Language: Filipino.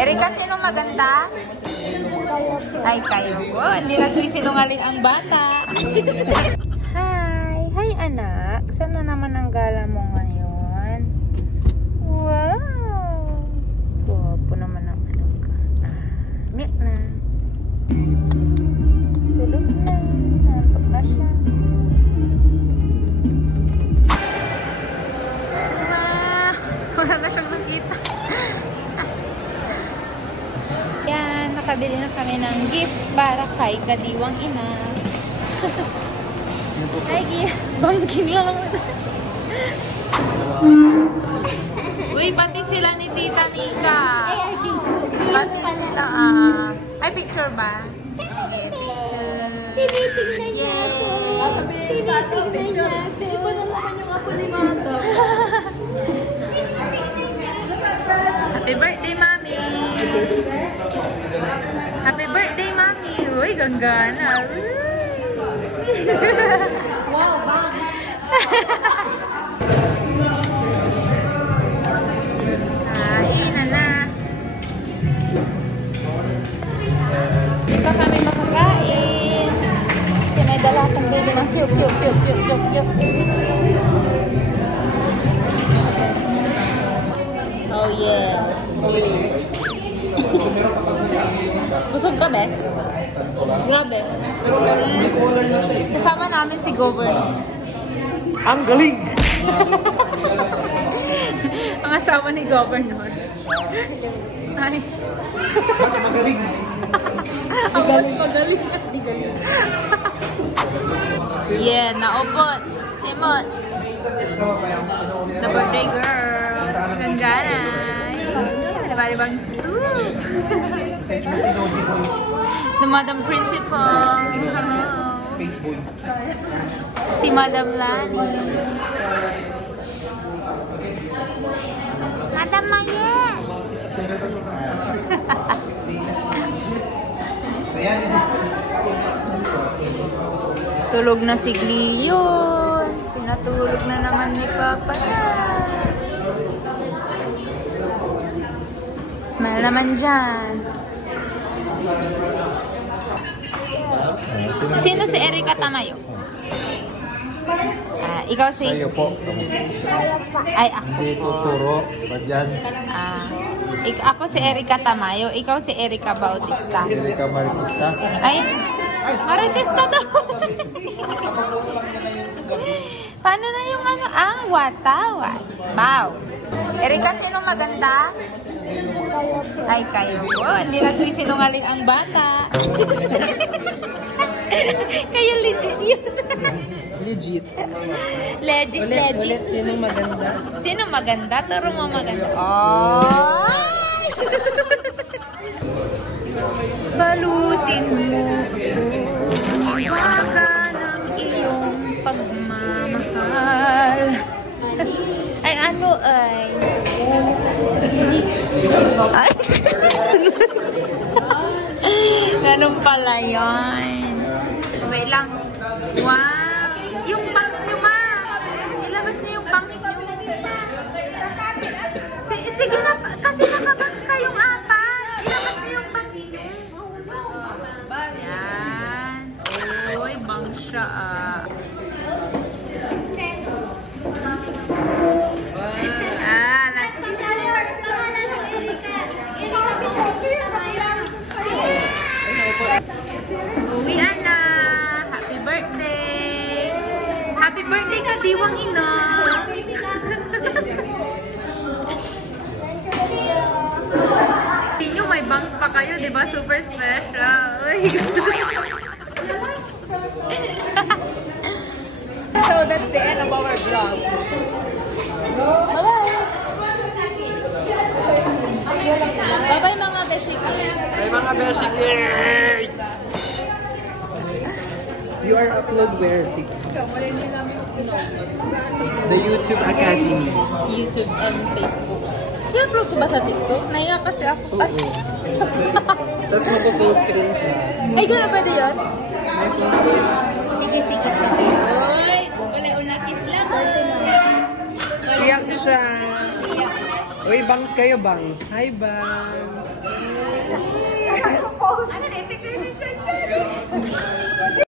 Erika, sino maganda? Ay, kayo. Oh, hindi nagsisinungaling ang bata. Hi! Hi, anak. Saan na naman ang gala mo ngayon? Wow! Guwapo naman ang anak ka. Milk na. Tulog na. Nantok na siya. Wala na siyang nakita. Yan, nakabili na kami ng gift para kay kadiwang ina. Ay, bangking lang. Uy, pati sila ni Tita Nika. Pati sila, ay, picture ba? Sige, picture. Yay! Happy birthday, Mami! Happy birthday, Mami! Uy, ganggana! Wow, bang! Kain na na! Hindi pa kami makakain. Kasi may dala akong baby ng cute. Oh yeah. Busog ka, Bes? Grabe. Kasama namin si Governor. Ang galing! Ang asawa ni Governor. Ay. Mas magaling! Ang mas magaling. Yeah, naupot. Simot. The birthday girl. Gangganay. Nabali-bang the Madam Principal. Space boy. Si Madam Lani. Madam Maya. Tulog na si Gleon. Pinatulog na naman ni Papa. Smile naman dyan. Sino si Erika Tamayo? Ikaw si... Tayo po. Ay, ako. Hindi tuturo. Ba't yan? Ako si Erika Tamayo. Ikaw si Erika Bautista. Erika Martista. Ay, Martista daw. Paano na yung ano? Ang watawan. Wow. Erika, sino maganda? Ay, kayo. Oh, hindi nagsisinungaling ang bata. Kaya legit yun. Legit. Legit. Ulit, sino maganda? Sino maganda? Turo mo maganda. Oh! Balutin mo baka ng iyong pagmamahal. Ay, ano ay? Ay. Ganun pala yan. Wait lang. Wow! Yung bangs nyo ba? Ilabas niyo yung bangs nyo. Sige na, kasi nakabangs kayong apat. Ilabas niyo yung bangs nyo. Yan. Uy, bangs siya Uwian na! Happy birthday! Happy birthday ka, diwang ina! Tinyo, may bangs pa kayo, di ba? Super special! So, that's the end of our vlog. Bye-bye! Bye-bye mga beshiki! Ay, mga beshiki! You are upload where? The YouTube Academy. YouTube and Facebook. I-upload ko ba sa TikTok? Naiya kasi ako. Ay! Tapos mag-full screen siya. Ay, gano'n pwede yun? May full screen. Sige. Uy! Wala unatis lang. Iyak siya. Iyak. Uy, bangs kayo, bangs. Hi, bangs.